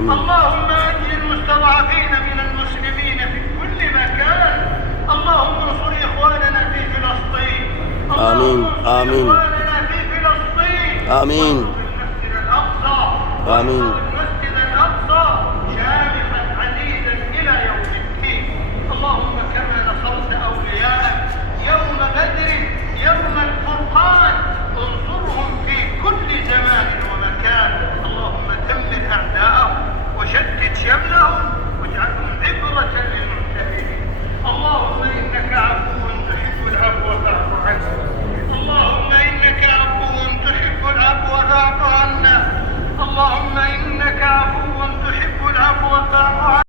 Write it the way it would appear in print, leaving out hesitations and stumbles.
آمين. اللهم أنجِ المستضعفين من المسلمين في كل مكان. اللهم انصر إخواننا في فلسطين. آمين. اللهم انصر آمين. إخواننا في فلسطين. آمين. وانصر المسجد الأقصى. آمين.